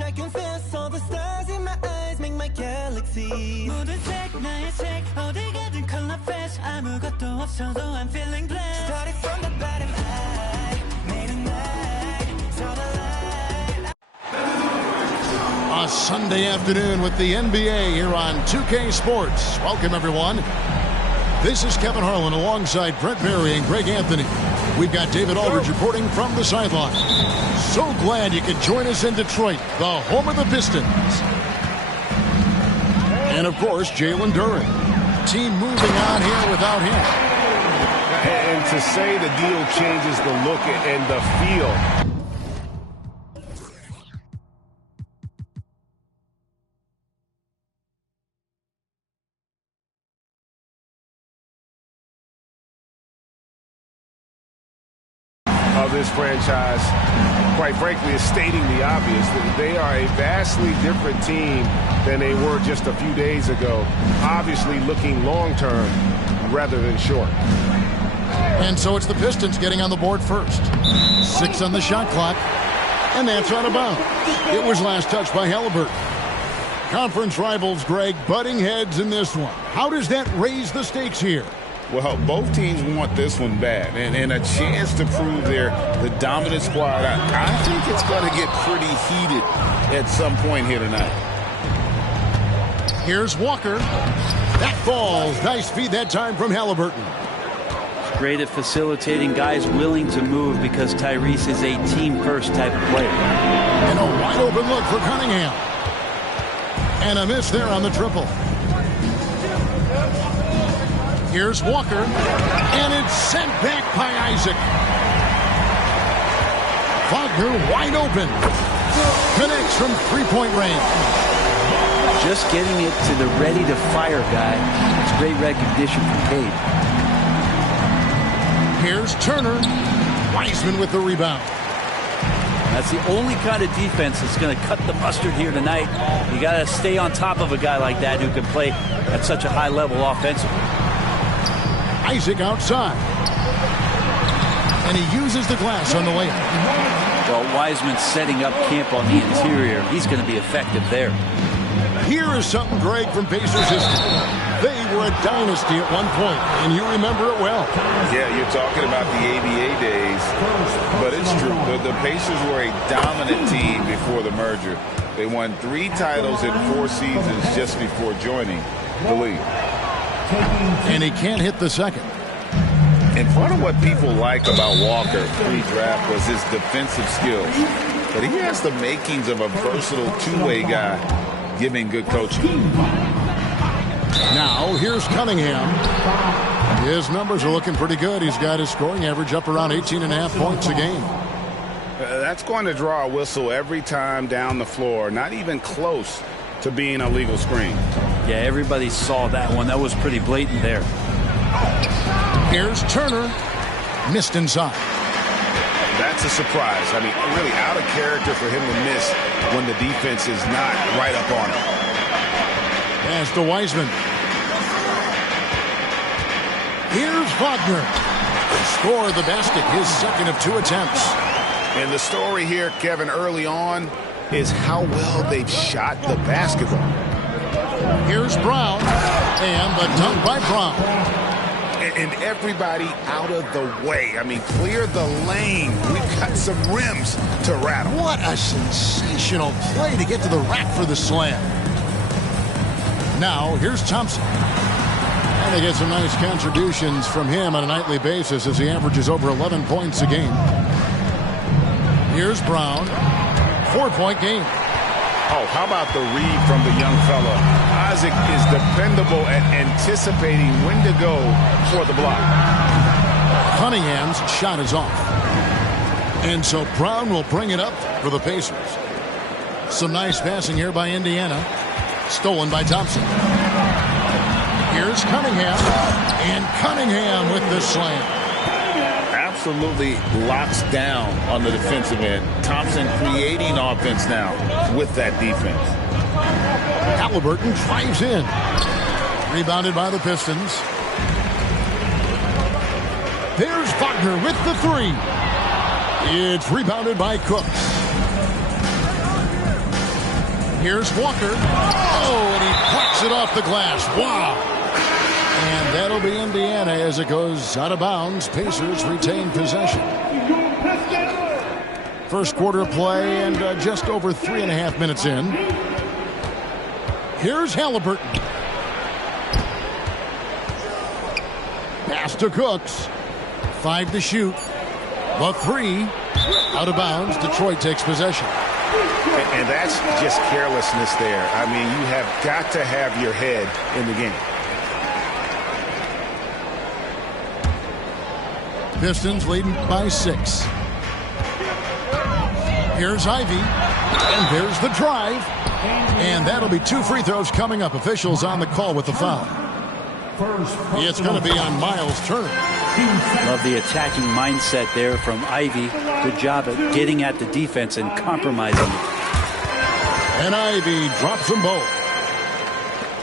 I confess all the stars in my eyes make my galaxy. 모든 색 나의 색 어디 가든 color flash 아무것도 없어도 I'm feeling blessed. Started from the bottom I made a night saw the light. A Sunday afternoon with the NBA here on 2K Sports. Welcome everyone. This is Kevin Harlan alongside Brent Barry and Greg Anthony. We've got David Aldridge reporting from the sideline. So glad you could join us in Detroit, the home of the Pistons. And of course, Jalen Duren. Team moving on here without him. And to say the deal changes the look and the feel of this franchise, quite frankly, is stating the obvious that they are a vastly different team than they were just a few days ago. Obviously looking long-term rather than short. And so it's the Pistons getting on the board first. 6 on the shot clock. And that's out of bounds. It was last touched by Halliburton. Conference rivals, Greg, butting heads in this one. How does that raise the stakes here? Well, both teams want this one bad, and a chance to prove they're the dominant squad. I think it's going to get pretty heated at some point here tonight. Here's Walker. That falls. Nice feed that time from Halliburton. Great at facilitating guys willing to move because Tyrese is a team-first type of player. And a wide-open look for Cunningham. And a miss there on the triple. Here's Walker, and it's sent back by Isaac. Wagner wide open. Connects from three-point range. Just getting it to the ready-to-fire guy. It's great recognition from Cade. Here's Turner. Wiseman with the rebound. That's the only kind of defense that's going to cut the mustard here tonight. You got to stay on top of a guy like that who can play at such a high level offensively. Isaac outside. And he uses the glass on the layup. Well, Wiseman's setting up camp on the interior. He's going to be effective there. Here is something, Greg, from Pacers history. They were a dynasty at one point, and you remember it well. Yeah, you're talking about the ABA days, but it's true. The Pacers were a dominant team before the merger. They won 3 titles in 4 seasons just before joining the league. And he can't hit the second. And part of what people like about Walker pre-draft was his defensive skills. But he has the makings of a versatile two-way guy, giving good coaching. Now, here's Cunningham. His numbers are looking pretty good. He's got his scoring average up around 18.5 points a game. That's going to draw a whistle every time down the floor. Not even close to being a legal screen. Yeah, everybody saw that one. That was pretty blatant there. Here's Turner. Missed inside. That's a surprise. I mean, really out of character for him to miss when the defense is not right up on him. Pass to Wiseman. Here's Wagner. Score the basket, his second of 2 attempts. And the story here, Kevin, early on is how well they've shot the basketball. Here's Brown, and the dunk by Brown. And everybody out of the way. I mean, clear the lane. We've got some rims to rattle. What a sensational play to get to the rack for the slam. Now, here's Thompson. And they get some nice contributions from him on a nightly basis as he averages over 11 points a game. Here's Brown. 4-point game. Oh, how about the read from the young fella? Isaac is dependable at anticipating when to go for the block. Cunningham's shot is off. And so Brown will bring it up for the Pacers. Some nice passing here by Indiana. Stolen by Thompson. Here's Cunningham. And Cunningham with the slam. Absolutely locks down on the defensive end. Thompson creating offense now with that defense. Halliburton drives in. Rebounded by the Pistons. There's Wagner with the 3. It's rebounded by Cooks. Here's Walker. Oh, and he plucks it off the glass. Wow. And that'll be Indiana as it goes out of bounds. Pacers retain possession. First quarter play and just over 3.5 minutes in. Here's Halliburton. Pass to Cooks. 5 to shoot. The 3 out of bounds. Detroit takes possession. And that's just carelessness there. I mean, you have got to have your head in the game. Pistons leading by 6. Here's Ivy. And there's the drive. And that'll be 2 free throws coming up. Officials on the call with the foul. It's going to be on Miles Turner. Love the attacking mindset there from Ivy. Good job at getting at the defense and compromising it. And Ivy drops them both.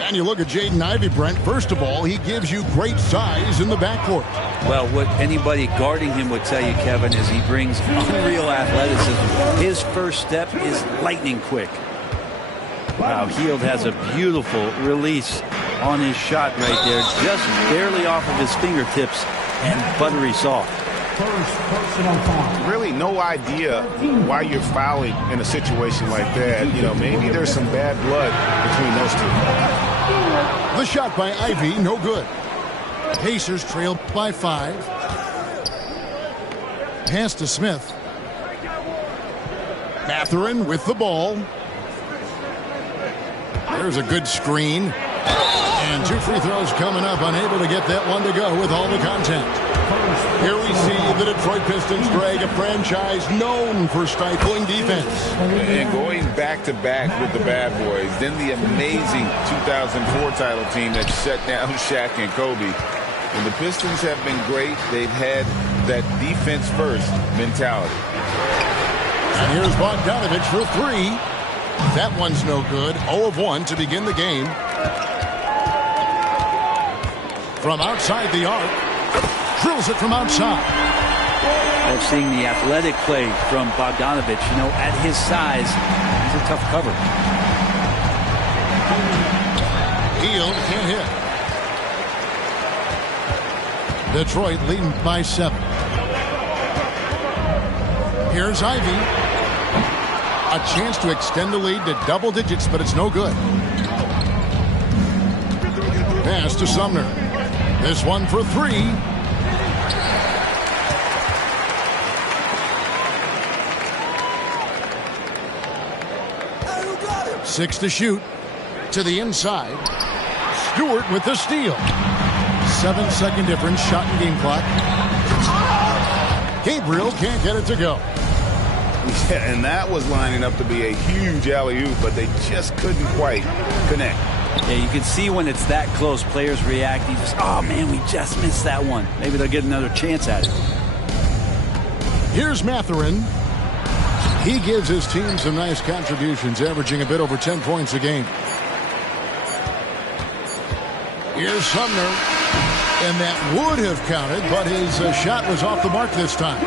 And you look at Jaden Ivey, Brent. First of all, he gives you great size in the backcourt. Well, what anybody guarding him would tell you, Kevin, is he brings unreal athleticism. His first step is lightning quick. Wow, Hield has a beautiful release on his shot right there, just barely off of his fingertips and buttery soft. Really no idea why you're fouling in a situation like that. You know, maybe there's some bad blood between those two. The shot by Ivy, no good. Pacers trail by 5. Pass to Smith. Mathurin with the ball. There's a good screen. And 2 free throws coming up, unable to get that one to go with all the content. Here we see the Detroit Pistons, Greg, a franchise known for stifling defense. And going back-to-back with the bad boys, then the amazing 2004 title team that shut down Shaq and Kobe. And the Pistons have been great. They've had that defense-first mentality. And here's Bogdanovich for 3. That one's no good. 0 of 1 to begin the game. From outside the arc. Drills it from outside. I've seen the athletic play from Bogdanovich. You know, at his size, he's a tough cover. Hield can't hit. Detroit leading by 7. Here's Ivy. A chance to extend the lead to double digits, but it's no good. Pass to Sumner. This one for 3. Six to shoot. To the inside. Stewart with the steal. 7-second difference. Shot and game clock. Gabriel can't get it to go. Yeah, and that was lining up to be a huge alley-oop, but they just couldn't quite connect. Yeah, you can see when it's that close, players react. You just, oh man, we just missed that one. Maybe they'll get another chance at it. Here's Mathurin. He gives his team some nice contributions, averaging a bit over 10 points a game. Here's Sumner. And that would have counted, but his shot was off the mark this time.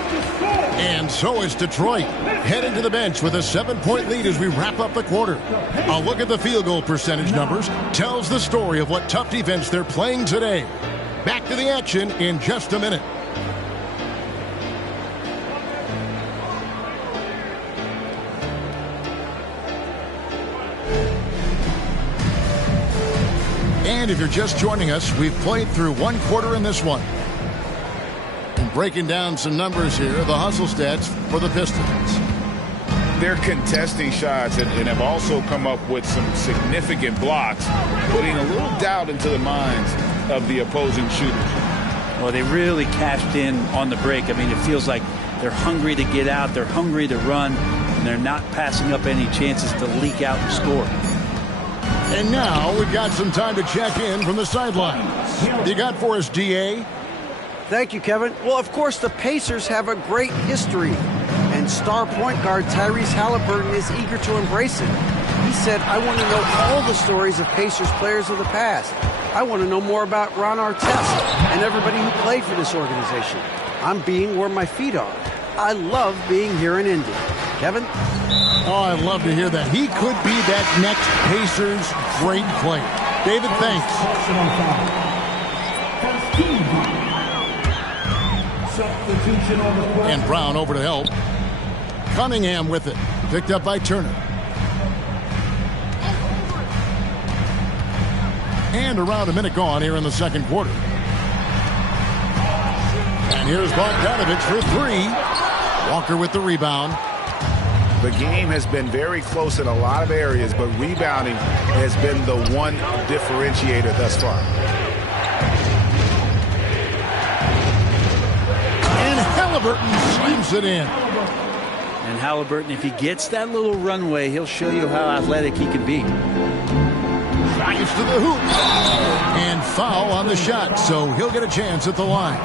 And so is Detroit, heading to the bench with a 7-point lead as we wrap up the quarter. A look at the field goal percentage numbers tells the story of what tough defense they're playing today. Back to the action in just a minute. And if you're just joining us, we've played through 1 quarter in this one. And breaking down some numbers here, the hustle stats for the Pistons. They're contesting shots and have also come up with some significant blocks, putting a little doubt into the minds of the opposing shooters. Well, they really cashed in on the break. I mean, it feels like they're hungry to get out, they're hungry to run, and they're not passing up any chances to leak out and score. And now we've got some time to check in from the sidelines. You got for us, DA? Thank you, Kevin. Well, of course, the Pacers have a great history, and star point guard Tyrese Halliburton is eager to embrace it. He said, I want to know all the stories of Pacers players of the past. I want to know more about Ron Artest and everybody who played for this organization. I'm being where my feet are. I love being here in Indy. Kevin? Oh, I love to hear that. He could be that next Pacers great player. David, thanks. And Brown over to help. Cunningham with it. Picked up by Turner. And around a minute gone here in the second quarter. And here's Bogdanovich for three. Walker with the rebound. The game has been very close in a lot of areas, but rebounding has been the one differentiator thus far. And Halliburton slams it in. And Halliburton, if he gets that little runway, he'll show you how athletic he can be. Drives to the hoop. And foul on the shot, so he'll get a chance at the line.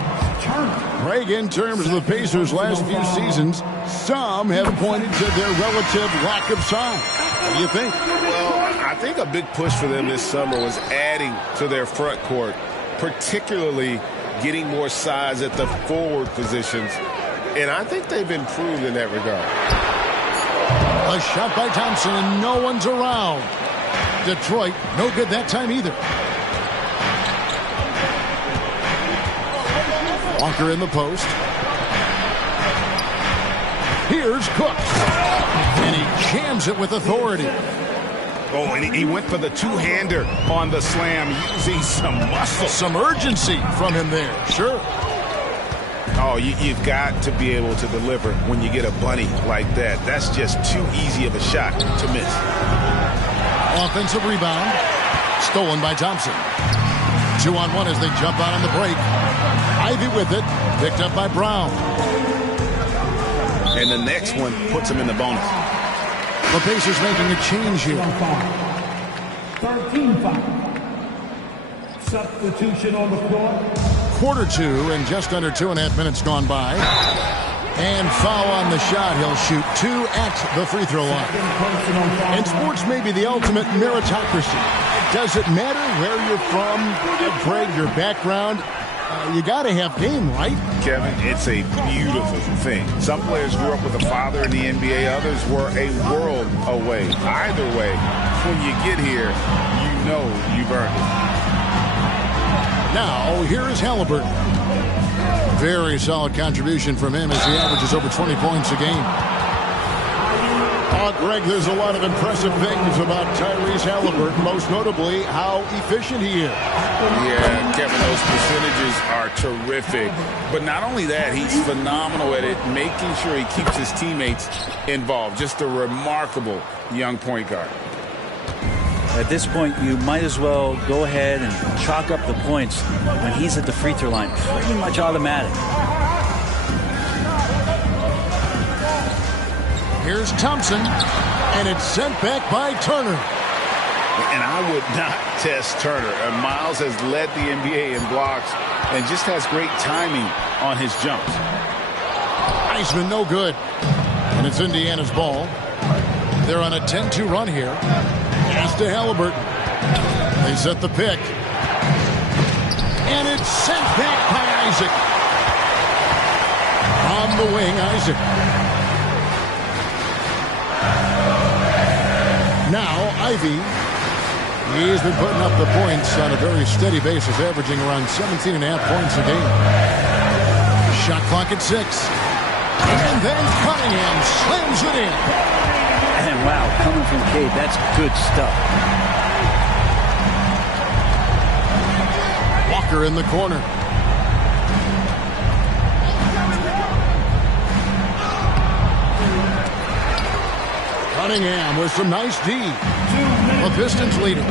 Greg, in terms of the Pacers' last few seasons, some have pointed to their relative lack of size. What do you think? Well, I think a big push for them this summer was adding to their front court, particularly getting more size at the forward positions. And I think they've improved in that regard. A shot by Thompson, and no one's around. Detroit, no good that time either. Walker in the post. Here's Cook. And he jams it with authority. Oh, and he went for the two-hander on the slam, using some muscle. Some urgency from him there, sure. Oh, you've got to be able to deliver when you get a bunny like that. That's just too easy of a shot to miss. Offensive rebound. Stolen by Thompson. 2-on-1 as they jump out on the break. Ivy with it. Picked up by Brown. And the next one puts him in the bonus. The Pacers making a change here. 13 foul. Substitution on the floor. Quarter two and just under 2.5 minutes gone by. And foul on the shot. He'll shoot 2 at the free throw line. And sports may be the ultimate meritocracy. Does it matter where you're from, Greg, your background? You got to have game, right? Kevin, it's a beautiful thing. Some players grew up with a father in the NBA. Others were a world away. Either way, when you get here, you know you've earned it. Now, here is Halliburton. Very solid contribution from him as he averages over 20 points a game. Greg, there's a lot of impressive things about Tyrese Halliburton, most notably how efficient he is. Yeah, Kevin, those percentages are terrific. But not only that, he's phenomenal at it, making sure he keeps his teammates involved. Just a remarkable young point guard. At this point, you might as well go ahead and chalk up the points when he's at the free throw line. Pretty much automatic. Here's Thompson, and it's sent back by Turner. And I would not test Turner. Miles has led the NBA in blocks and just has great timing on his jumps. Eisman no good. And it's Indiana's ball. They're on a 10-2 run here. Pass to Halliburton. They set the pick. And it's sent back by Isaac. On the wing, Isaac. Now, Ivy. He's been putting up the points on a very steady basis, averaging around 17.5 points a game. Shot clock at 6. And then Cunningham slams it in. And wow, coming from Cade, that's good stuff. Walker in the corner. Cunningham with some nice D. The Pistons leading.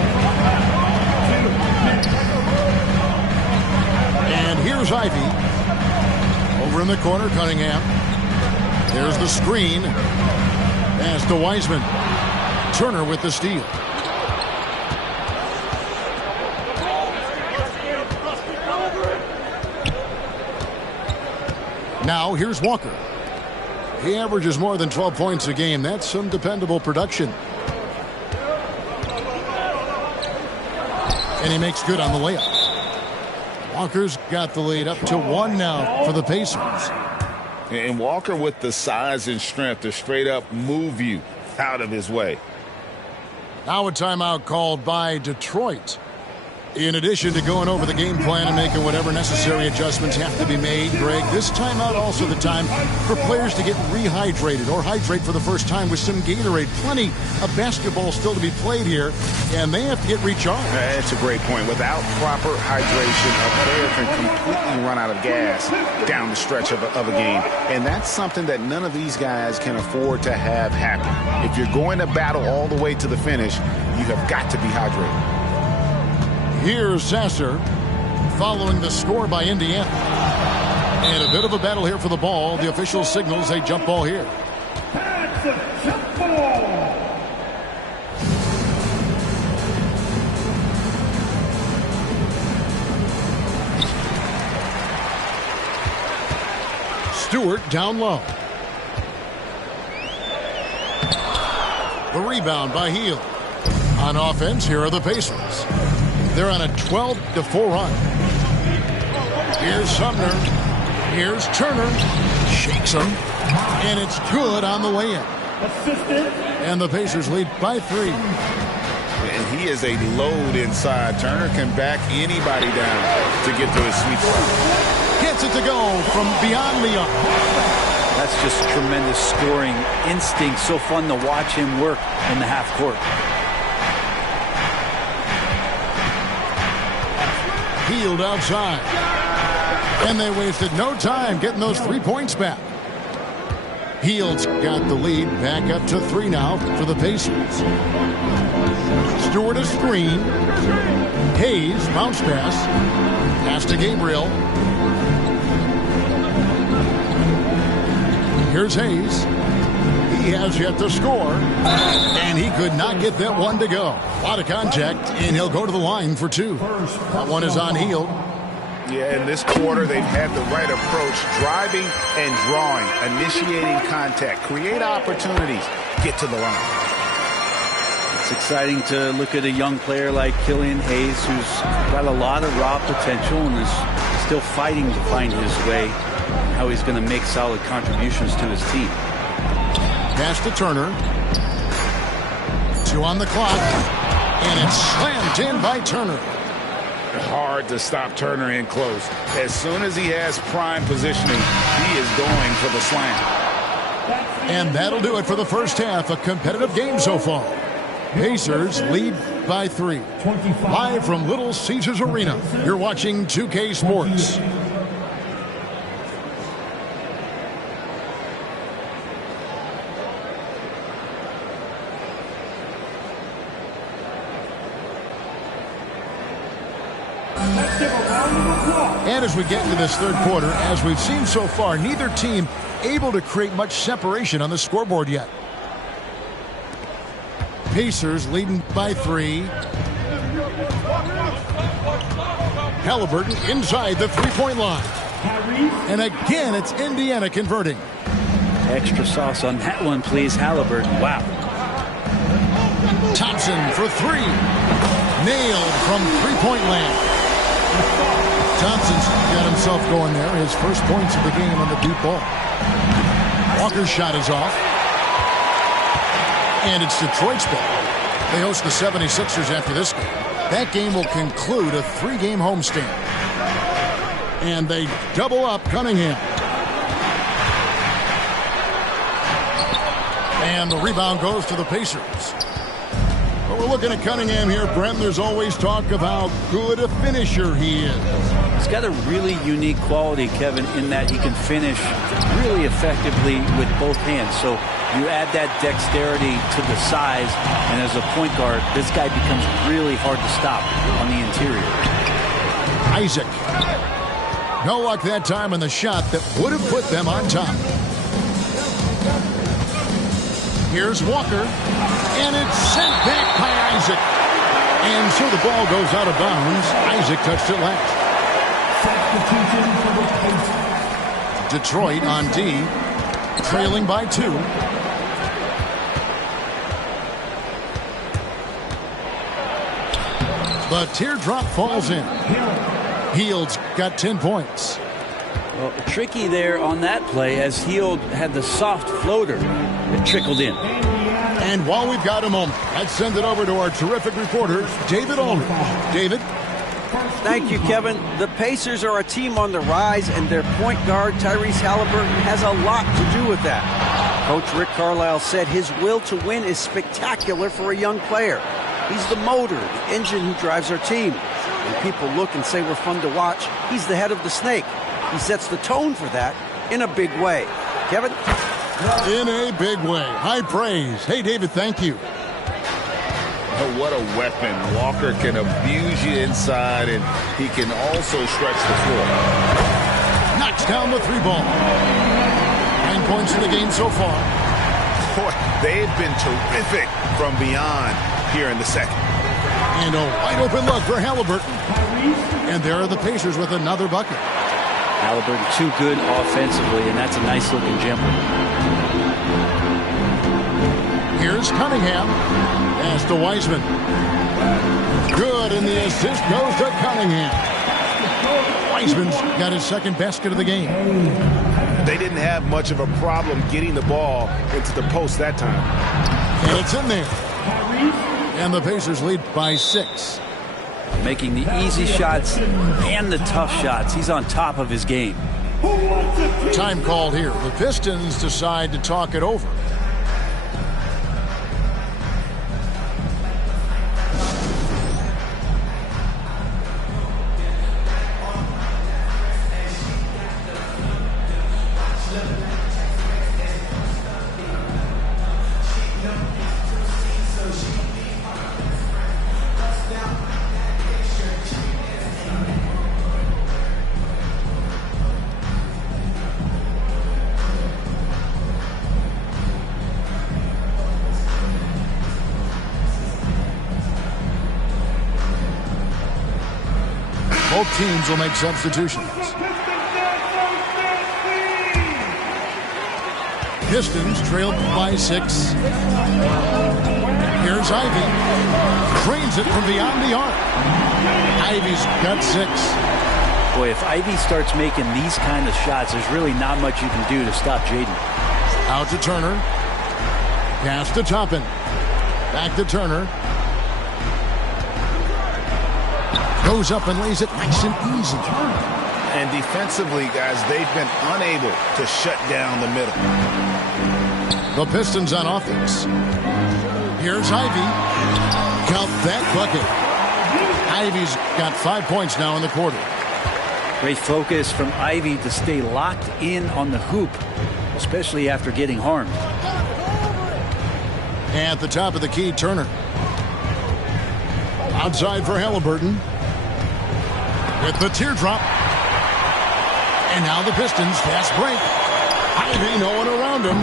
And here's Ivy. Over in the corner, Cunningham. There's the screen. Pass to Wiseman. Turner with the steal. Now, here's Walker. He averages more than 12 points a game. That's some dependable production. And he makes good on the layup. Walker's got the lead up to 1 now for the Pacers. And Walker with the size and strength to straight up move you out of his way. Now a timeout called by Detroit. In addition to going over the game plan and making whatever necessary adjustments have to be made, Greg, this timeout also the time for players to get rehydrated or hydrate for the first time with some Gatorade. Plenty of basketball still to be played here, and they have to get recharged. That's a great point. Without proper hydration, a player can completely run out of gas down the stretch of a game. And that's something that none of these guys can afford to have happen. If you're going to battle all the way to the finish, you have got to be hydrated. Here's Sasser following the score by Indiana. And a bit of a battle here for the ball. The official signals a jump ball here. That's a jump ball. Stewart down low. The rebound by Hield. On offense, here are the Pacers. They're on a 12-4 run. Here's Sumner. Here's Turner. Shakes him. And it's good on the way in. And the Pacers lead by 3. And he is a load inside. Turner can back anybody down to get to his sweet spot. Gets it to go from beyond the arc. That's just tremendous scoring instinct. So fun to watch him work in the half court. Hield outside. And they wasted no time getting those 3 points back. Hield's got the lead back up to 3 now for the Pacers. Stewart a screen. Hayes bounce pass. Pass to Gabriel. Here's Hayes. He has yet to score. And he could not get that one to go. A lot of contact, and he'll go to the line for 2. That one is on Hield. Yeah, in this quarter, they've had the right approach. Driving and drawing. Initiating contact. Create opportunities. Get to the line. It's exciting to look at a young player like Killian Hayes, who's got a lot of raw potential and is still fighting to find his way, how he's going to make solid contributions to his team. Pass to Turner. 2 on the clock. And it's slammed in by Turner. Hard to stop Turner in close. As soon as he has prime positioning, he is going for the slam. And that'll do it for the first half. A competitive game so far. Pacers lead by 3. Live from Little Caesars Arena, you're watching 2K Sports. And as we get into this third quarter, as we've seen so far, neither team able to create much separation on the scoreboard yet. Pacers leading by 3. Halliburton inside the 3-point line. And again, it's Indiana converting. Extra sauce on that one, please, Halliburton. Wow. Thompson for 3. Nailed from 3-point land. Thompson's got himself going there. His first points of the game on the deep ball. Walker's shot is off. And it's Detroit's ball. They host the 76ers after this game. That game will conclude a 3-game homestand. And they double up Cunningham. And the rebound goes to the Pacers. But we're looking at Cunningham here, Brent. There's always talk of how good a finisher he is. He's got a really unique quality, Kevin, in that he can finish really effectively with both hands. So you add that dexterity to the size, and as a point guard, this guy becomes really hard to stop on the interior. Isaac. No luck that time on the shot that would have put them on top. Here's Walker, and it's sent back by Isaac. And so the ball goes out of bounds. Isaac touched it last. Detroit on D, trailing by 2. The teardrop falls in. Hield's got 10 points. Well, tricky there on that play as Hield had the soft floater that trickled in. And while we've got a moment, let's send it over to our terrific reporter, David Aldridge. David? Thank you, Kevin. The Pacers are a team on the rise, and their point guard, Tyrese Halliburton, has a lot to do with that. Coach Rick Carlisle said his will to win is spectacular for a young player. He's the motor, the engine who drives our team. When people look and say we're fun to watch, he's the head of the snake. He sets the tone for that in a big way. Kevin? In a big way. High praise. Hey, David, thank you. Oh, what a weapon. Walker can abuse you inside, and he can also stretch the floor. Knocks down the three ball. 9 points in the game so far. Boy, they've been terrific from beyond here in the second. And a wide open look for Halliburton. And there are the Pacers with another bucket. Halliburton too good offensively, and that's a nice looking jumper. Here's Cunningham. Pass to Wiseman. Good, and the assist goes to Cunningham. Wiseman's got his second basket of the game. They didn't have much of a problem getting the ball into the post that time. And it's in there. And the Pacers lead by 6. Making the easy shots and the tough shots. He's on top of his game. Time called here. The Pistons decide to talk it over. Both teams will make substitutions. Pistons trailed by 6. Here's Ivy. Drains it from beyond the arc. Ivy's got 6. Boy, if Ivy starts making these kind of shots, there's really not much you can do to stop Jaden. Out to Turner. Pass to Toppin. Back to Turner. Goes up and lays it nice and easy. And defensively, guys, they've been unable to shut down the middle. The Pistons on offense. Here's Ivy. Count that bucket. Ivy's got 5 points now in the quarter. Great focus from Ivy to stay locked in on the hoop, especially after getting harmed. At the top of the key, Turner. Outside for Halliburton. With the teardrop. And now the Pistons fast break. Ivy, no one around him.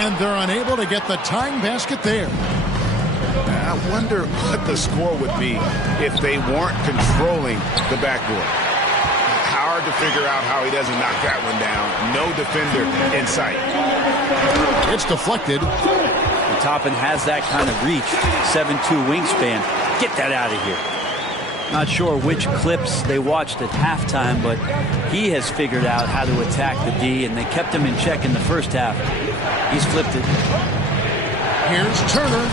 And they're unable to get the tying basket there. I wonder what the score would be if they weren't controlling the backboard. Hard to figure out how he doesn't knock that one down. No defender in sight. It's deflected. And Toppin has that kind of reach. 7'2" wingspan. Get that out of here. Not sure which clips they watched at halftime, but he has figured out how to attack the D, and they kept him in check in the first half. He's flipped it. Here's Turner,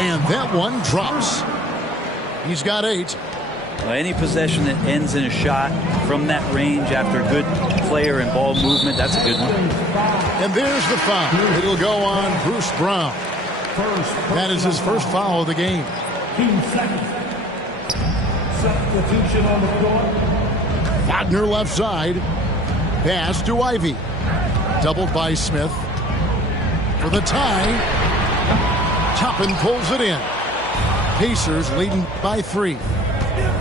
and that one drops. He's got 8. Well, any possession that ends in a shot from that range after good player and ball movement, that's a good one. And there's the foul. It'll go on Bruce Brown. That is his first foul of the game. Substitution on the floor. Wagner left side. Pass to Ivy. Doubled by Smith. For the tie. Toppin pulls it in. Pacers leading by 3.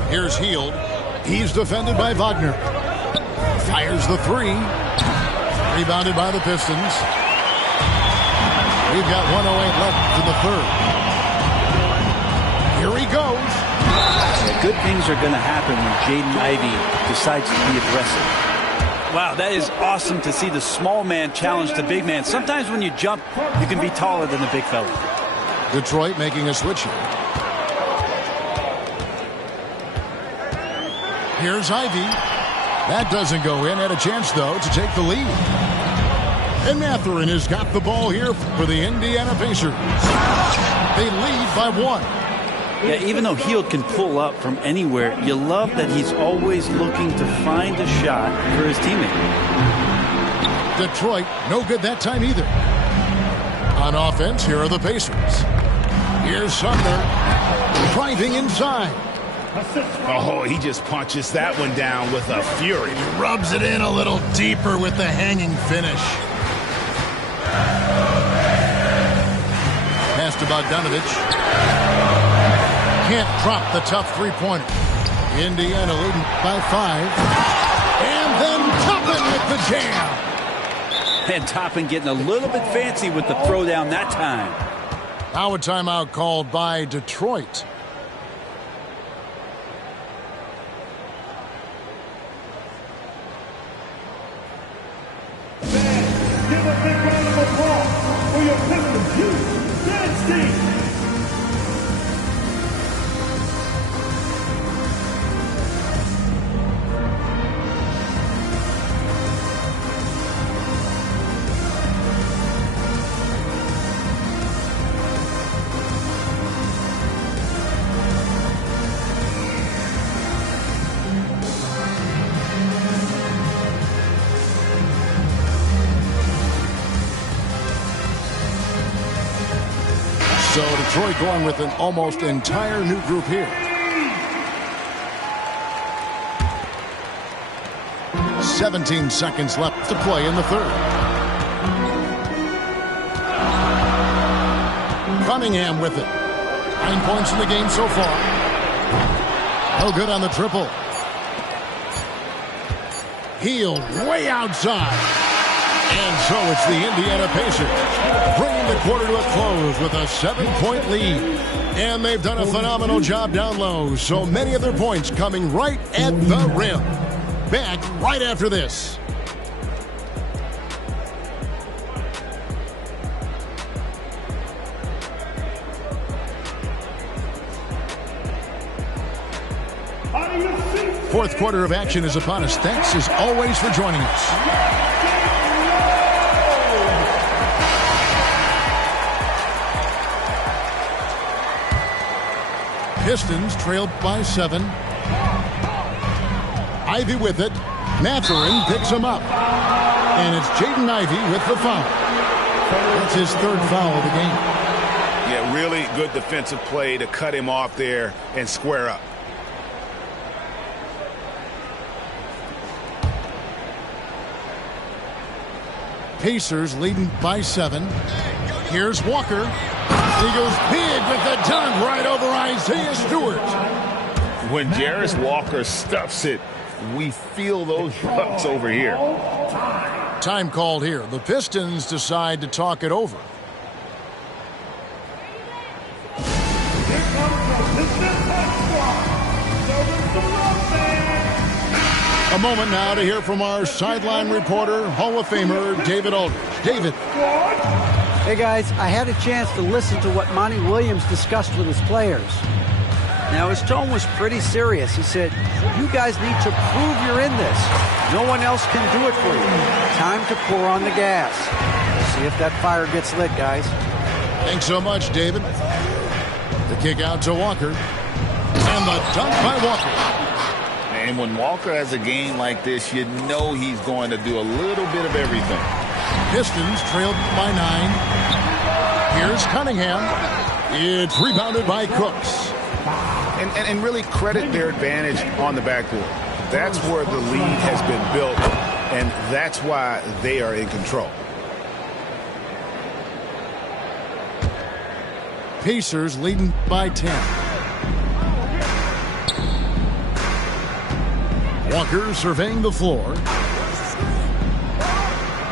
Here's Hield. He's defended by Wagner. Fires the 3. Rebounded by the Pistons. We've got 1:08 left in the third. Here he goes. Yeah, good things are going to happen when Jaden Ivey decides to be aggressive. Wow, that is awesome to see the small man challenge the big man. Sometimes when you jump, you can be taller than the big fella. Detroit making a switch here. Here's Ivy. That doesn't go in. Had a chance, though, to take the lead. And Mathurin has got the ball here for the Indiana Pacers. They lead by 1. Yeah, even though Hield can pull up from anywhere, you love that he's always looking to find a shot for his teammate. Detroit, no good that time either. On offense, here are the Pacers. Here's Sumner, driving inside. Oh, he just punches that one down with a fury. He rubs it in a little deeper with the hanging finish. Pass to Bogdanovich. Can't drop the tough three-pointer. Indiana leading by 5. And then Toppin with the jam. And Toppin getting a little bit fancy with the throwdown that time. Now a timeout called by Detroit. Give a big round of applause for your Pistons youth dance team. So Detroit going with an almost entire new group here. 17 seconds left to play in the third. Cunningham with it. 9 points in the game so far. No good on the triple. Hield way outside. And so it's the Indiana Pacers bringing the quarter to a close with a 7-point lead. And they've done a phenomenal job down low. So many of their points coming right at the rim. Back right after this. Fourth quarter of action is upon us. Thanks as always for joining us. Pistons trailed by 7. Ivy with it. Mathurin picks him up. And it's Jaden Ivey with the foul. That's his third foul of the game. Yeah, really good defensive play to cut him off there and square up. Pacers leading by 7. Here's Walker. He goes big with the dunk right over Isaiah Stewart. When Jarris Walker stuffs it, we feel those bucks over here. Time called here. The Pistons decide to talk it over. A moment now to hear from our sideline reporter, Hall of Famer David Aldridge. David. Hey guys, I had a chance to listen to what Monty Williams discussed with his players. Now his tone was pretty serious. He said, you guys need to prove you're in this. No one else can do it for you. Time to pour on the gas. We'll see if that fire gets lit, guys. Thanks so much, David. The kick out to Walker. And the dunk by Walker. And when Walker has a game like this, you know he's going to do a little bit of everything. Pistons trailed by 9. Here's Cunningham. It's rebounded by Cooks. And really credit their advantage on the backboard. That's where the lead has been built, and that's why they are in control. Pacers leading by 10. Walker surveying the floor.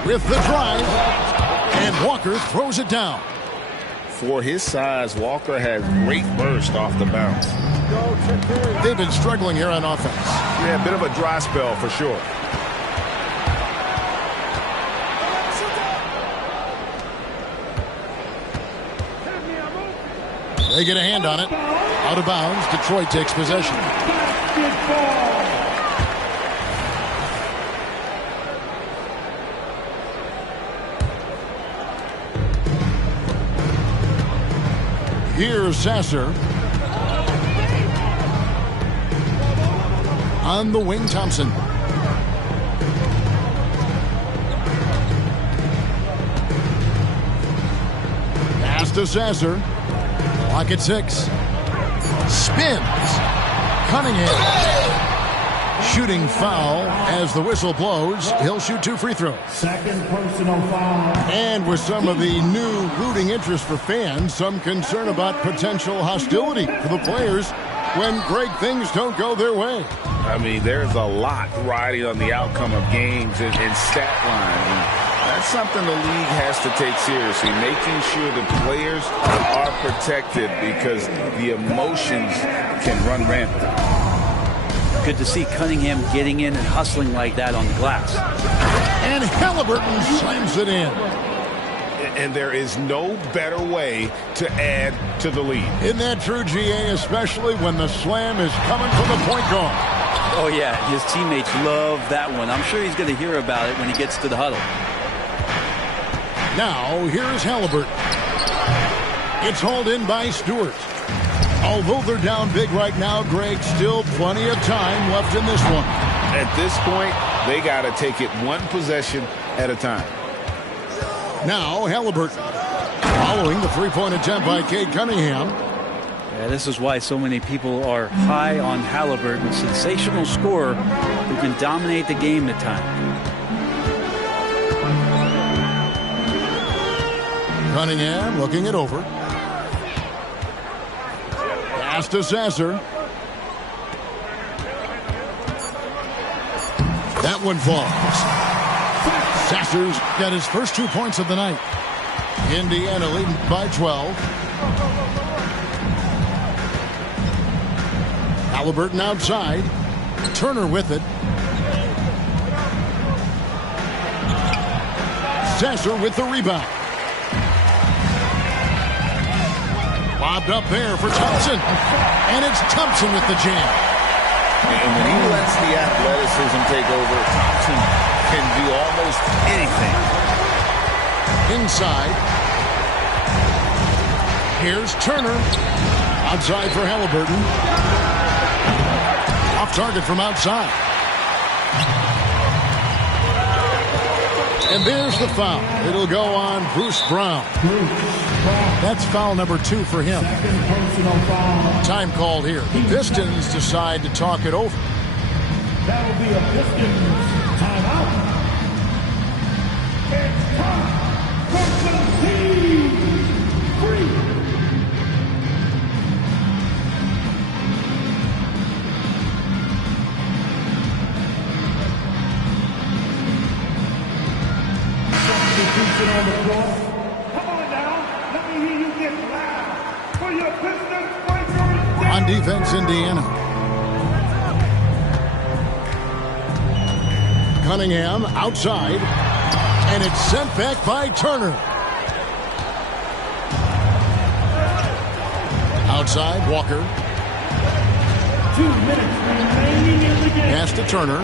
With the drive. And Walker throws it down. For his size, Walker has great burst off the bounce. They've been struggling here on offense. Yeah, a bit of a dry spell for sure. They get a hand on it. Out of bounds. Detroit takes possession. Here's Sasser. On the wing, Thompson. Pass to Sasser. Clock at 6. Spins. Cunningham. Shooting foul as the whistle blows. He'll shoot 2 free throws. Second personal foul. And with some of the new rooting interest for fans, some concern about potential hostility for the players when great things don't go their way. I mean, there's a lot riding on the outcome of games and stat lines. And that's something the league has to take seriously, making sure the players are protected because the emotions can run rampant. Good to see Cunningham getting in and hustling like that on the glass. And Halliburton slams it in. And there is no better way to add to the lead. Isn't that true, GA, especially when the slam is coming from the point guard? Oh, yeah, his teammates love that one. I'm sure he's going to hear about it when he gets to the huddle. Now, here is Halliburton. It's hauled in by Stewart. Although they're down big right now, Greg, still plenty of time left in this one. At this point, they got to take it one possession at a time. Now, Halliburton. Following the three-point attempt by Cade Cunningham. Yeah, this is why so many people are high on Halliburton. Sensational scorer who can dominate the game at times. Cunningham looking it over. Pass to Sasser. That one falls. Sasser's got his first 2 points of the night. Indiana leading by 12. Halliburton outside. Turner with it. Sasser with the rebound. Bobbed up there for Thompson. And it's Thompson with the jam. And when he lets the athleticism take over, Thompson can do almost anything. Inside. Here's Turner. Outside for Halliburton. Off target from outside. And there's the foul. It'll go on Bruce Brown. That's foul number 2 for him. Second personal foul. Time called here. The Pistons decide to talk it over. That'll be a Pistons timeout. It's time for some team free. Substitution on the floor. Come on now, let me hear you get loud for your Pistons breakers. On defense, Indiana. Cunningham outside. And it's sent back by Turner. Outside, Walker. 2 minutes remaining in the game. Pass to Turner.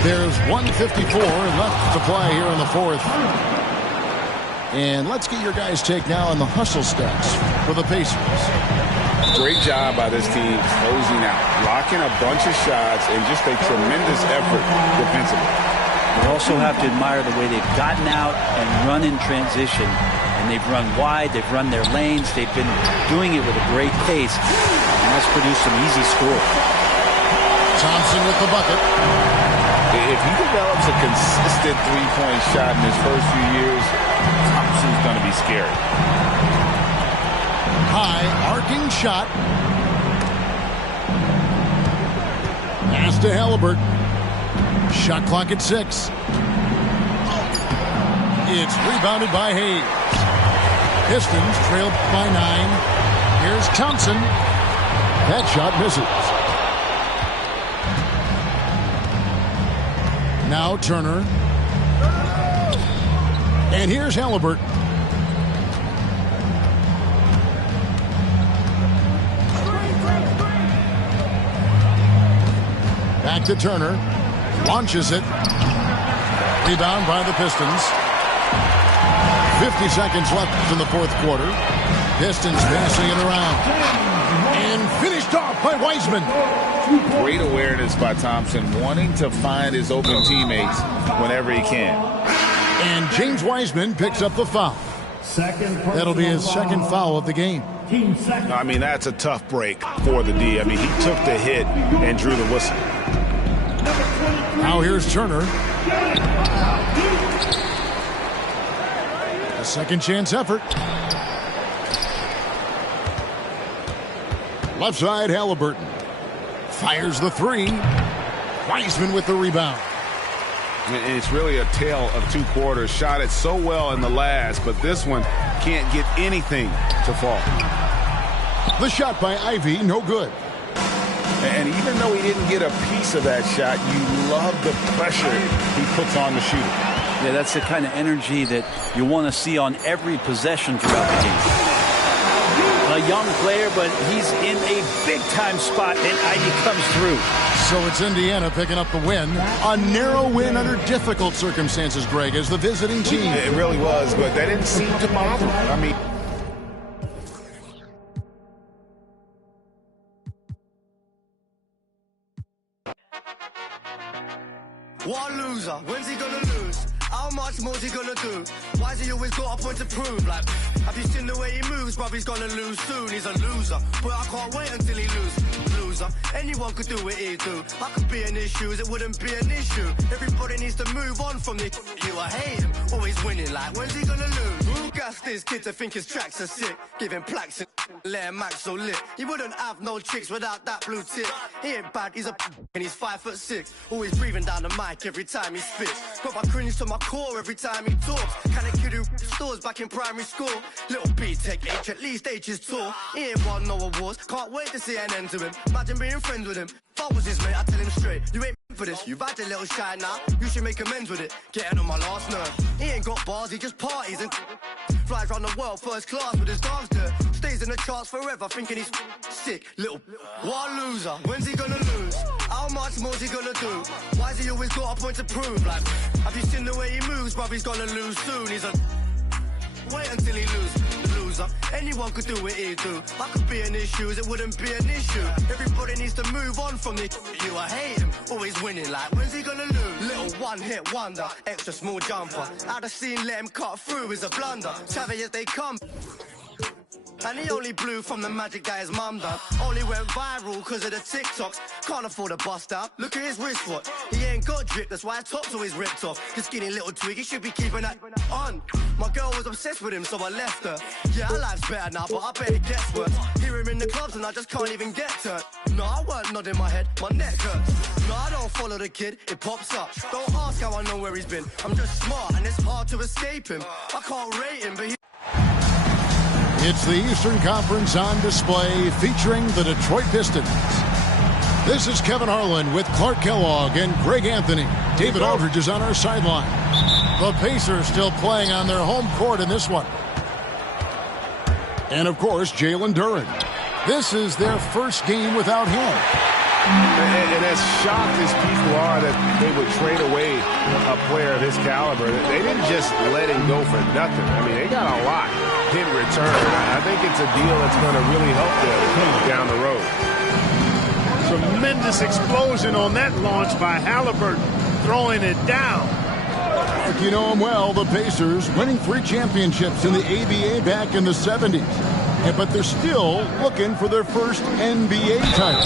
There's 1:54 left to play here in the fourth. And let's get your guys' take now on the hustle stats for the Pacers. Great job by this team closing out, blocking a bunch of shots, and just a tremendous effort defensively. You also have to admire the way they've gotten out and run in transition. And they've run wide, they've run their lanes, they've been doing it with a great pace. And that's produced some easy scores. Thompson with the bucket. If he develops a consistent three-point shot in his first few years, Thompson's going to be scary. High arcing shot. Pass to Halliburton. Shot clock at 6. It's rebounded by Hayes. Pistons trailed by 9. Here's Thompson. That shot misses. Now Turner. And here's Halliburton. Back to Turner. Launches it. Rebound by the Pistons. 50 seconds left in the fourth quarter. Pistons passing it around. And finished off by Wiseman. Great awareness by Thompson, wanting to find his open teammates whenever he can. And James Wiseman picks up the foul. That'll be his second foul of the game. I mean, that's a tough break for the D. I mean, he took the hit and drew the whistle. Now here's Turner. A second chance effort. Left side, Halliburton. Fires the three. Wiseman with the rebound. And it's really a tale of two quarters. Shot it so well in the last, but this one can't get anything to fall. The shot by Ivy, no good. And even though he didn't get a piece of that shot, you love the pressure he puts on the shooter. Yeah, that's the kind of energy that you want to see on every possession throughout the game. A young player, but he's in a big-time spot, and Ivy comes through. So it's Indiana picking up the win. A narrow win under difficult circumstances, Greg, as the visiting team. It really was, but that didn't seem to bother him. I mean, One loser, when's he gonna lose? How much more's he gonna do? Why's he always got a point to prove? Like, have you seen the way he moves? Bruv, he's gonna lose soon. He's a loser, but I can't wait until he loses. Loser, anyone could do what he do. I could be in his shoes, it wouldn't be an issue. Everybody needs to move on from the you. I hate him, always winning. Like, when's he gonna lose? Who gassed this kid to think his tracks are sick? Giving plaques and let him act so lit. He wouldn't have no chicks without that blue tip. He ain't bad, he's a and he's 5'6". Always breathing down the mic every time he spits. Got my cringe to my core every time he talks. Kind of kid who stores back in primary school. Little B-Tech H, at least H is tall. He ain't won no awards, can't wait to see an end to him. Imagine being friends with him. If I was his mate, I'd tell him straight, you ain't for this. You've had a little shine now, you should make amends with it. Getting on my last nerve. He ain't got bars, he just parties and flies around the world first class with his dogs there. Stays in the charts forever, thinking he's sick. Little what a loser. When's he gonna lose? How much more's he gonna do? Why's he always got a point to prove? Like, have you seen the way he moves? Bruv, he's gonna lose soon. He's a wait until he loses. Loser. Anyone could do what he do. I could be in his shoes, it wouldn't be an issue. Everybody needs to move on from the you. I hate him, always winning. Like, when's he gonna lose? Little one-hit wonder, extra small jumper. Out of scene, let him cut through is a blunder. Savage as they come. And he only blew from the magic that his mum done. Only went viral cause of the TikToks. Can't afford a bust out. Look at his wristwatch. He ain't got drip, that's why his top's always ripped off. The skinny little twig, he should be keeping that on. My girl was obsessed with him, so I left her. Yeah, her life's better now, but I bet it gets worse. Hear him in the clubs and I just can't even get turned. No, I weren't nodding my head, my neck hurts. No, I don't follow the kid, it pops up. Don't ask how I know where he's been. I'm just smart and it's hard to escape him. I can't rate him, but he... It's the Eastern Conference on display featuring the Detroit Pistons. This is Kevin Harlan with Clark Kellogg and Greg Anthony. David Aldridge is on our sideline. The Pacers still playing on their home court in this one. And, of course, Jalen Duren. This is their first game without him. And as shocked as people are that they would trade away a player of his caliber, they didn't just let him go for nothing. I mean, they got a lot in return. I think it's a deal that's going to really help them down the road. Tremendous explosion on that launch by Halliburton, throwing it down. You know them well, the Pacers winning 3 championships in the ABA back in the 70s. But they're still looking for their first NBA title.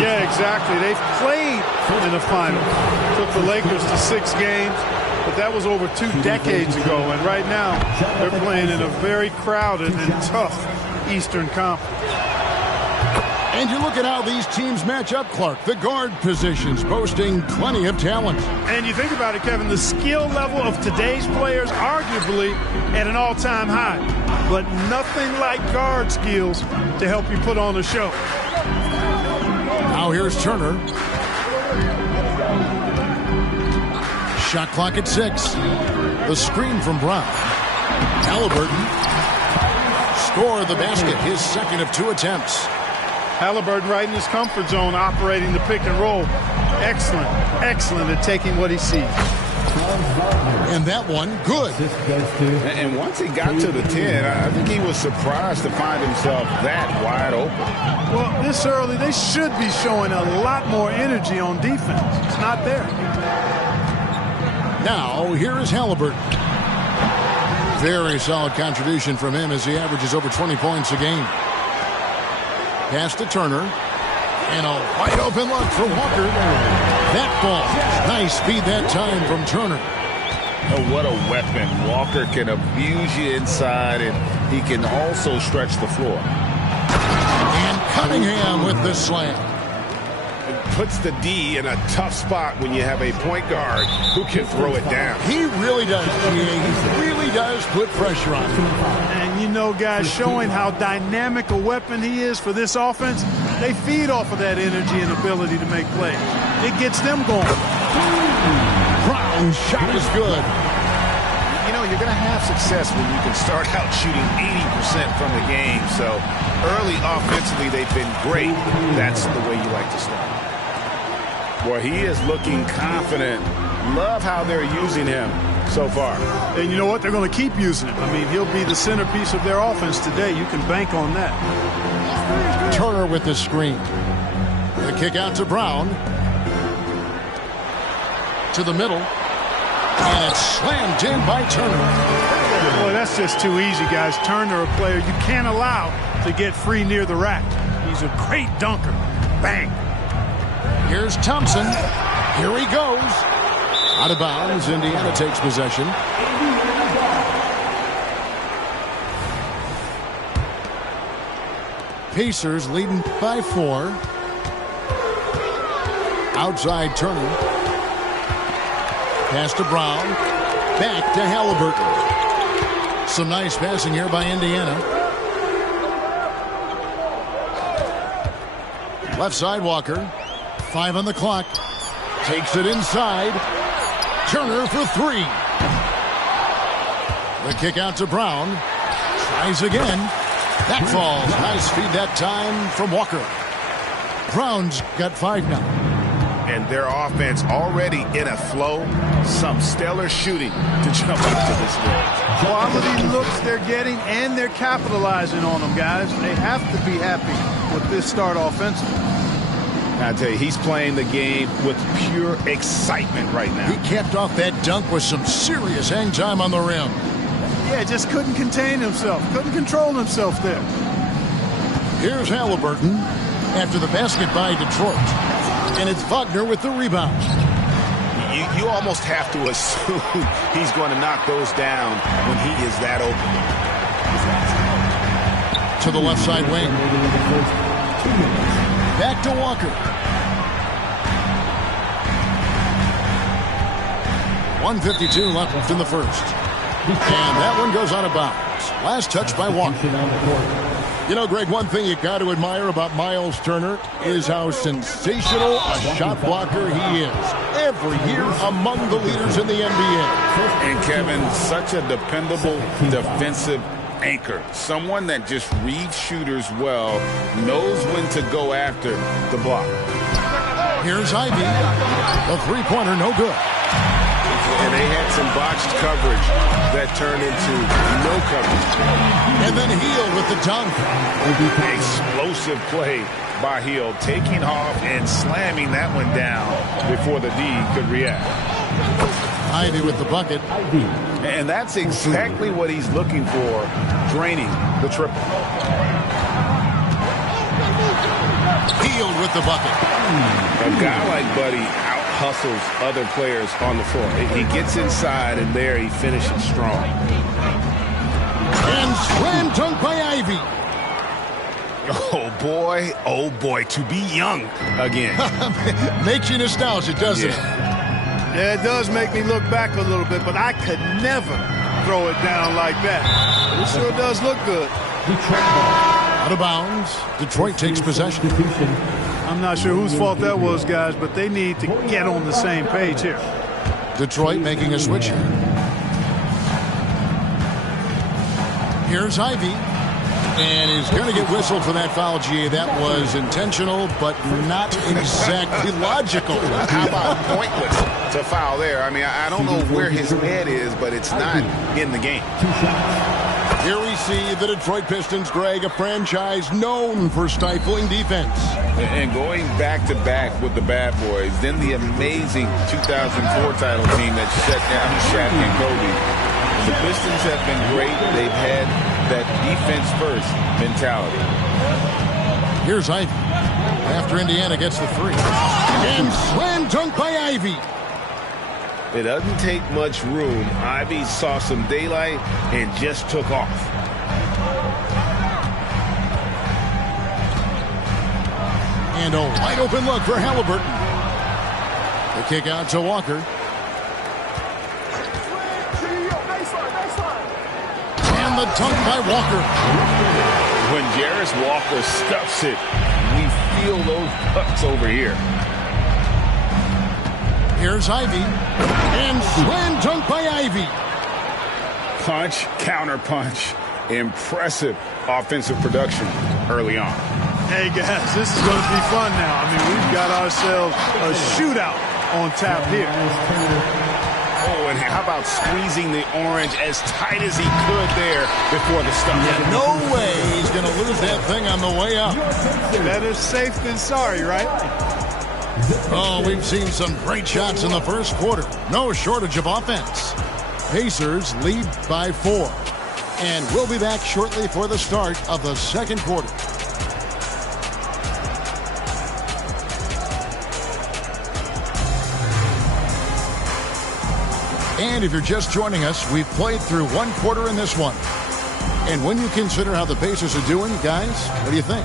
Yeah, exactly. They've played in the finals. Took the Lakers to 6 games, but that was over 2 decades ago. And right now, they're playing in a very crowded and tough Eastern Conference. And you look at how these teams match up, Clark. The guard positions boasting plenty of talent. And you think about it, Kevin, the skill level of today's players arguably at an all-time high. But nothing like guard skills to help you put on a show. Now here's Turner. Shot clock at 6. The screen from Brown. Halliburton scored the basket, his second of 2 attempts. Halliburton right in his comfort zone, operating the pick and roll. Excellent, excellent at taking what he sees. And that one, good. And once he got to the 10, I think he was surprised to find himself that wide open. Well, this early, they should be showing a lot more energy on defense. It's not there. Now, here is Halliburton. Very solid contribution from him as he averages over 20 points a game. Pass to Turner. And a wide open look for Walker. That ball. Nice speed that time from Turner. Oh, what a weapon. Walker can abuse you inside, and he can also stretch the floor. And Cunningham with the slam. It puts the D in a tough spot when you have a point guard who can throw it down. He really does. He really does put pressure on him. And you know, guys, showing how dynamic a weapon he is for this offense, they feed off of that energy and ability to make plays. It gets them going. Brown's shot is good. You know, you're going to have success when you can start out shooting 80% from the game. So early offensively, they've been great. That's the way you like to start. Boy, he is looking confident. Love how they're using him so far. And you know what? They're going to keep using him. I mean, he'll be the centerpiece of their offense today. You can bank on that. Turner with the screen. The kick out to Brown. To the middle. And it's slammed in by Turner. Boy, that's just too easy, guys. Turner, a player you can't allow to get free near the rack. He's a great dunker. Bang. Here's Thompson. Here he goes. Out of bounds. Indiana takes possession. Pacers leading by 4. Outside Turner. Pass to Brown. Back to Halliburton. Some nice passing here by Indiana. Left side Walker. 5 on the clock. Takes it inside. Turner for 3. The kick out to Brown. Tries again. That falls. Nice feed that time from Walker. Brown's got 5 now. And their offense already in a flow. Some stellar shooting to jump into this game. Quality looks they're getting, and they're capitalizing on them, guys. They have to be happy with this start offensively. I tell you, he's playing the game with pure excitement right now. He capped off that dunk with some serious hang time on the rim. Yeah, just couldn't contain himself. Couldn't control himself there. Here's Halliburton after the basket by Detroit. And it's Wagner with the rebound. You almost have to assume he's going to knock those down when he is that open. To the left side wing. Back to Walker. 1:52 left in the first. And that one goes out of bounds. Last touch by Walker. You know, Greg, one thing you got to admire about Miles Turner is how sensational a shot blocker he is. Every year among the leaders in the NBA. And Kevin, such a dependable defensive anchor. Someone that just reads shooters well, knows when to go after the block. Here's Ivy. The three-pointer, no good. And they had some botched coverage that turned into no coverage. And then Hield with the dunk. Explosive play by Hield, taking off and slamming that one down before the D could react. Ivy with the bucket. And that's exactly what he's looking for, draining the triple. Hield with the bucket. A guy like Buddy out-hustles other players on the floor. He gets inside, and there he finishes strong. And slam dunk by Ivy. Oh boy, to be young again. Makes you nostalgic, doesn't it? Yeah, it does make me look back a little bit, but I could never throw it down like that. But it sure does look good. Out of bounds. Detroit takes possession. I'm not sure whose fault that was, guys, but they need to get on the same page here. Detroit making a switch here. Here's Ivy. And he's going to get whistled for that foul, GA. That was intentional, but not exactly logical. How about pointless? It's a foul there. I mean, I don't know where his head is, but it's not in the game. Here we see the Detroit Pistons, Greg, a franchise known for stifling defense. And going back-to-back with the bad boys, then the amazing 2004 title team that shut down Shaq and Kobe. The Pistons have been great. They've had that defense-first mentality. Here's Ivy. After Indiana gets the three. And slam dunk by Ivy. It doesn't take much room. Ivy saw some daylight and just took off. And a wide open look for Halliburton. The kick out to Walker. And the dunk by Walker. When Jarris Walker stuffs it, we feel those pucks over here. Here's Ivy. And slam dunk by Ivy. Punch, counter punch. Impressive offensive production early on. Hey, guys, this is going to be fun now. I mean, we've got ourselves a shootout on tap here. Oh, and how about squeezing the orange as tight as he could there before the stuff? Yeah, no way he's going to lose that thing on the way up. Better safe than sorry, right? Oh, we've seen some great shots in the first quarter. No shortage of offense. Pacers lead by 4. And we'll be back shortly for the start of the second quarter. And if you're just joining us, we've played through one quarter in this one. And when you consider how the Pacers are doing, guys, what do you think?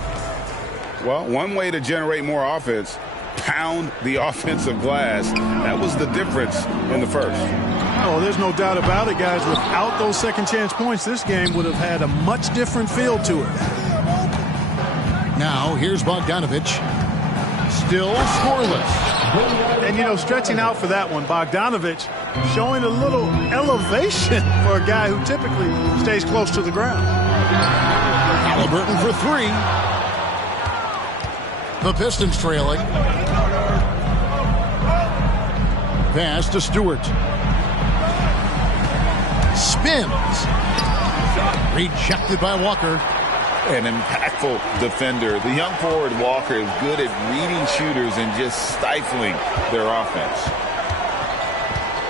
Well, one way to generate more offense, pound the offensive glass. That was the difference in the first. Oh, there's no doubt about it, guys. Without those second chance points, this game would have had a much different feel to it. Now, here's Bogdanovic. Still scoreless. And, you know, stretching out for that one, Bogdanovic showing a little elevation for a guy who typically stays close to the ground. Halliburton for 3. The Pistons trailing. Pass to Stewart. Spins. Rejected by Walker. An impactful defender. The young forward Walker is good at reading shooters and just stifling their offense.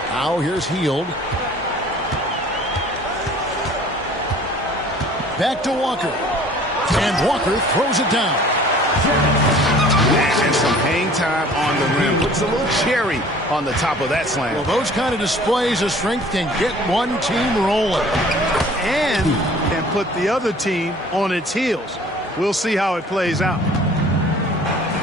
Now here's Hield. Back to Walker. And Walker throws it down. And some hang time on the rim. Puts a little cherry on the top of that slam. Well, those kind of displays of strength can get one team rolling. And can put the other team on its heels. We'll see how it plays out.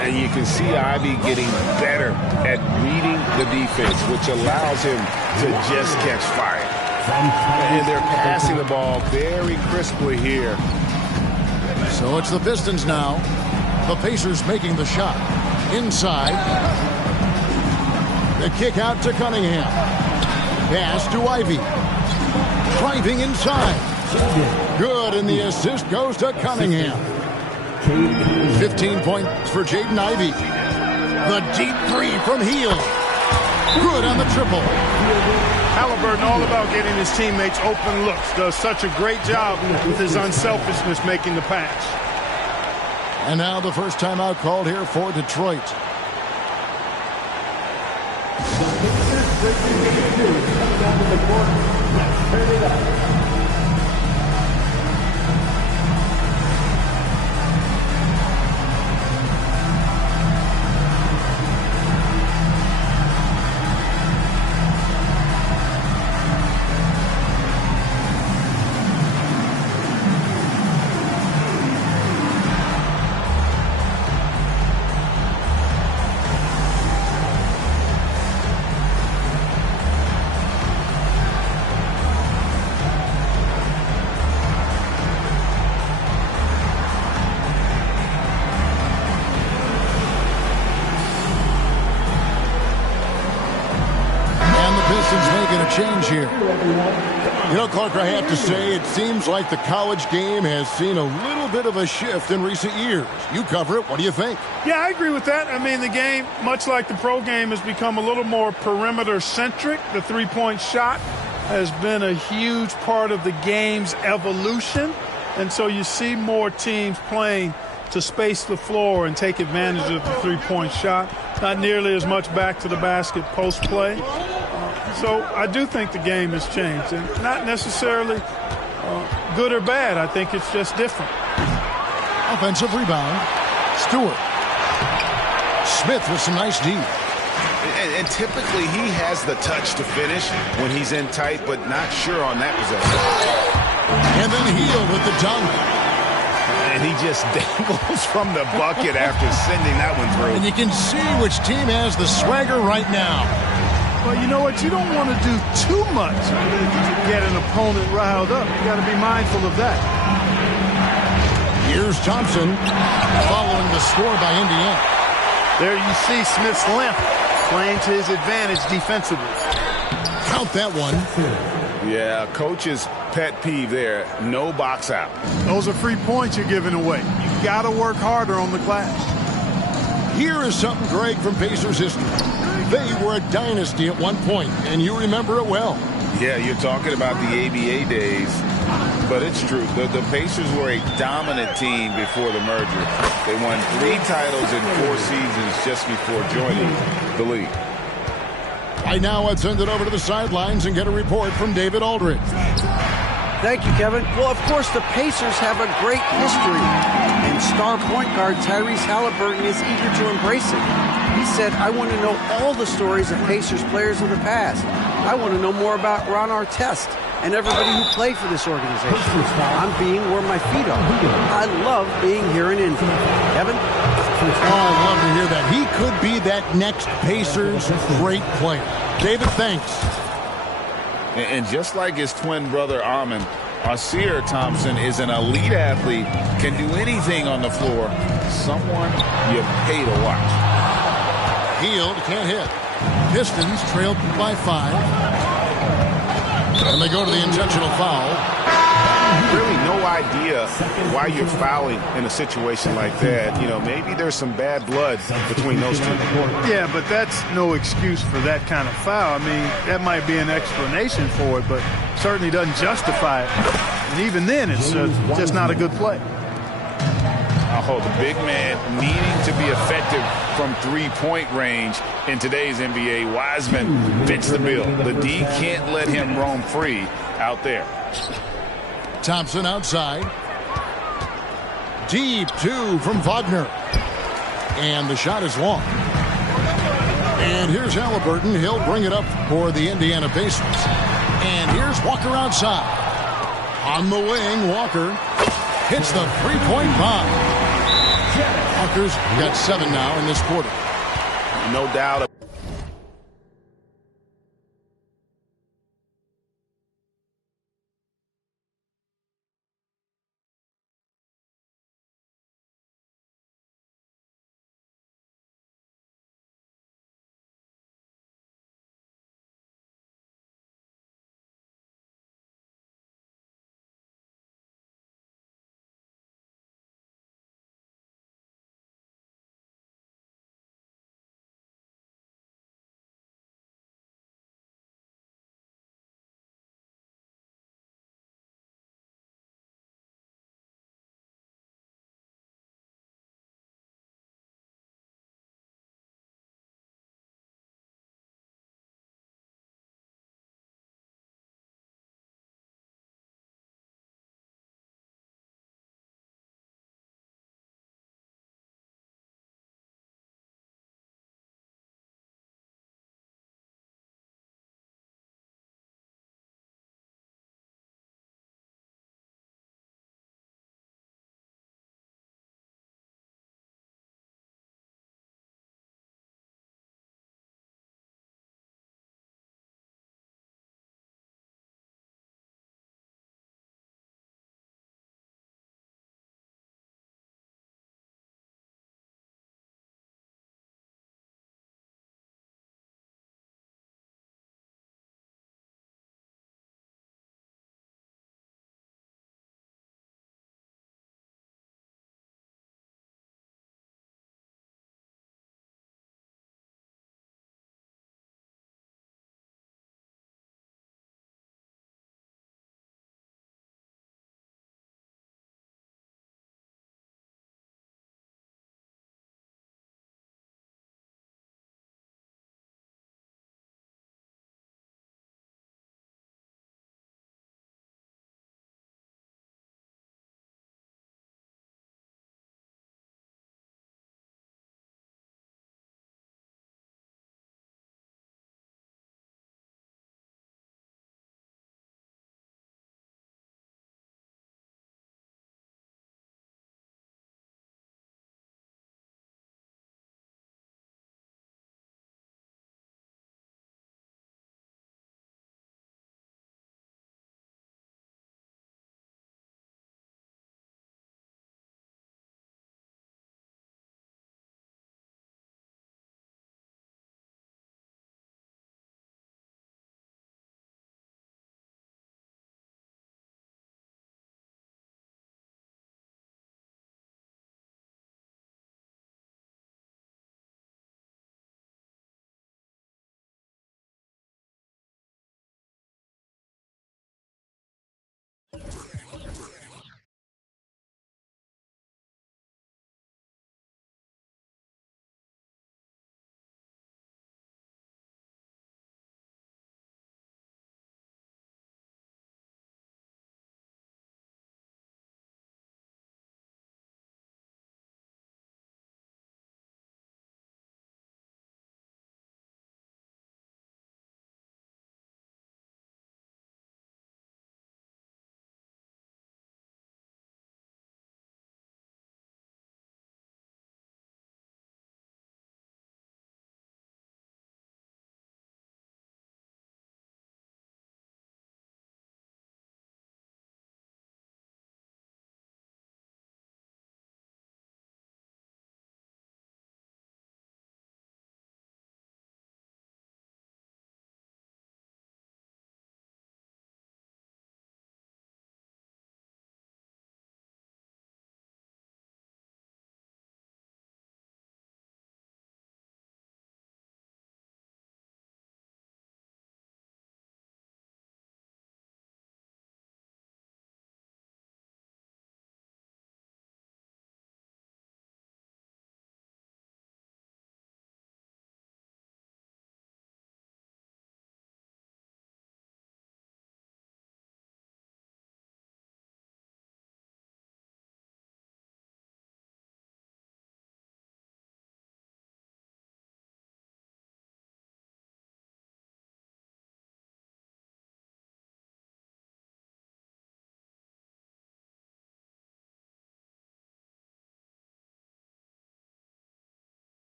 And you can see Ivy getting better at reading the defense, which allows him to just catch fire. And they're passing the ball very crisply here. So it's the Pistons now. The Pacers making the shot. Inside. The kick out to Cunningham. Pass to Ivy. Driving inside. Good, and the assist goes to Cunningham. 15 points for Jaden Ivey. The deep 3 from Hield. Good on the triple. Halliburton all about getting his teammates open looks. Does such a great job with his unselfishness making the pass. And now the first timeout called here for Detroit. Change here. You know, Clark, I have to say, it seems like the college game has seen a little bit of a shift in recent years. You cover it. What do you think? Yeah, I agree with that. I mean, the game, much like the pro game, has become a little more perimeter-centric. The three-point shot has been a huge part of the game's evolution. And so you see more teams playing to space the floor and take advantage of the three-point shot. Not nearly as much back to the basket post play. So I do think the game has changed, and not necessarily good or bad. I think it's just different. Offensive rebound. Stewart. Smith with some nice D. And typically he has the touch to finish when he's in tight, but not sure on that possession. And then Hield with the dunk. And he just dangles from the bucket after sending that one through. And you can see which team has the swagger right now. Well, you know what? You don't want to do too much to get an opponent riled up. You got to be mindful of that. Here's Thompson following the score by Indiana. There you see Smith's length playing to his advantage defensively. Count that one. Yeah, coach's pet peeve there. No box out. Those are free points you're giving away. You got to work harder on the glass. Here is something, Greg, from Pacers history. They were a dynasty at one point, and you remember it well. Yeah, you're talking about the ABA days, but it's true. The Pacers were a dominant team before the merger. They won 3 titles in 4 seasons just before joining the league. Right now, I'd send it over to the sidelines and get a report from David Aldridge. Thank you, Kevin. Well, of course, the Pacers have a great history, and star point guard Tyrese Halliburton is eager to embrace it. He said, I want to know all the stories of Pacers players of the past. I want to know more about Ron Artest and everybody who played for this organization. I'm being where my feet are. I love being here in Indy. Kevin? Oh, I love to hear that. He could be that next Pacers great player. David, thanks. And just like his twin brother Armin, Asir Thompson is an elite athlete, can do anything on the floor. Someone you pay to watch. Hield can't hit. Pistons trailed by 5. And they go to the intentional foul. Really no idea why you're fouling in a situation like that. You know, maybe there's some bad blood between those two. Yeah, but that's no excuse for that kind of foul. I mean, that might be an explanation for it, but certainly doesn't justify it. And even then, it's just not a good play. Oh, the big man needing to be effective from three-point range in today's NBA. Wiseman fits the bill. The D can't let him roam free out there. Thompson outside. Deep 2 from Wagner. And the shot is long. And here's Halliburton. He'll bring it up for the Indiana Pacers. And here's Walker outside. On the wing, Walker hits the three-point bomb. Walker's got 7 now in this quarter. No doubt.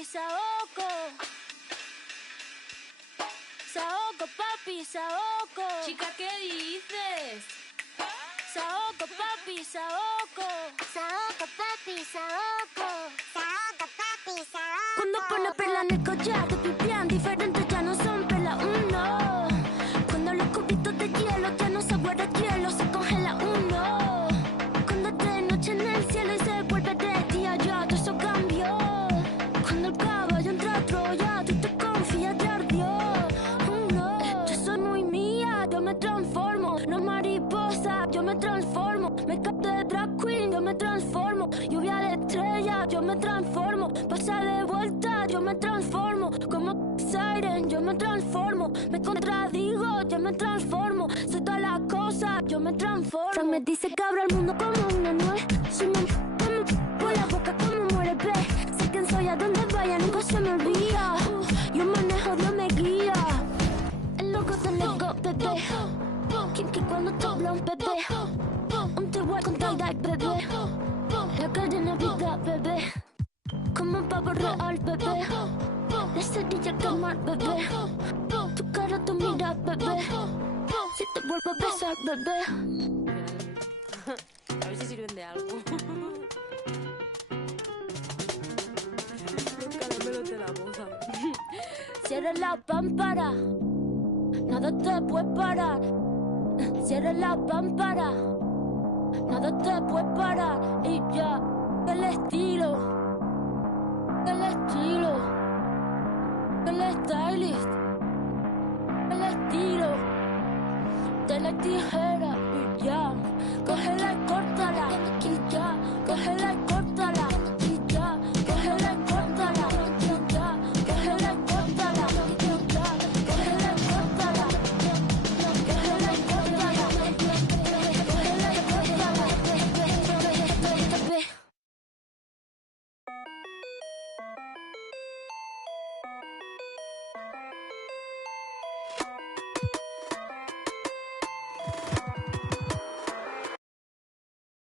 papi, Saoko. Saoko, papi, Saoko. Chica, ¿qué dices? Saoko, papi, Saoko. Saoko, papi, Saoko. Saoko, papi, Saoko. Cuando pone perla en el collar, te pipián diferentes, ya no son perla uno. Cuando los cubitos de hielo ya no se guarda hielo, se congela uno. Cuando es de noche en el cielo y se vuelve de día, ya todo eso cambió. Cuando el caballo entra a Troya, tú te confías, te ardió. No, yo soy muy mía, yo me transformo. No mariposa, yo me transformo. Me capté de drag queen, yo me transformo. Lluvia de estrella, yo me transformo. Pasa de vuelta, yo me transformo. Como Siren, yo me transformo. Me contradigo, yo me transformo. Soy todas las cosas, yo me transformo. Fran me dice que abro el mundo como una nuez. Soy como por la boca como muere pez. Sé quién soy, a donde vaya, nunca se me olvida. Yo manejo, Dios me guía. El loco del ego, bebé. Kinky cuando te habla un bebé. Un T-Way con tie-dye, bebé. La cadena vida, bebé. Como un pavo real, bebé. La cerilla que mal, bebé. Tu cara, tu mira, bebé. Si te vuelvo a besar, bebé. A ver si sirven de algo. Los caramelos de la boca. Cierra la pámpara. Nada te puede parar. Cierra la pámpara. Nada te puede parar. Y ya, el estilo. El estilo. El stylist. El estilo. Te la dije.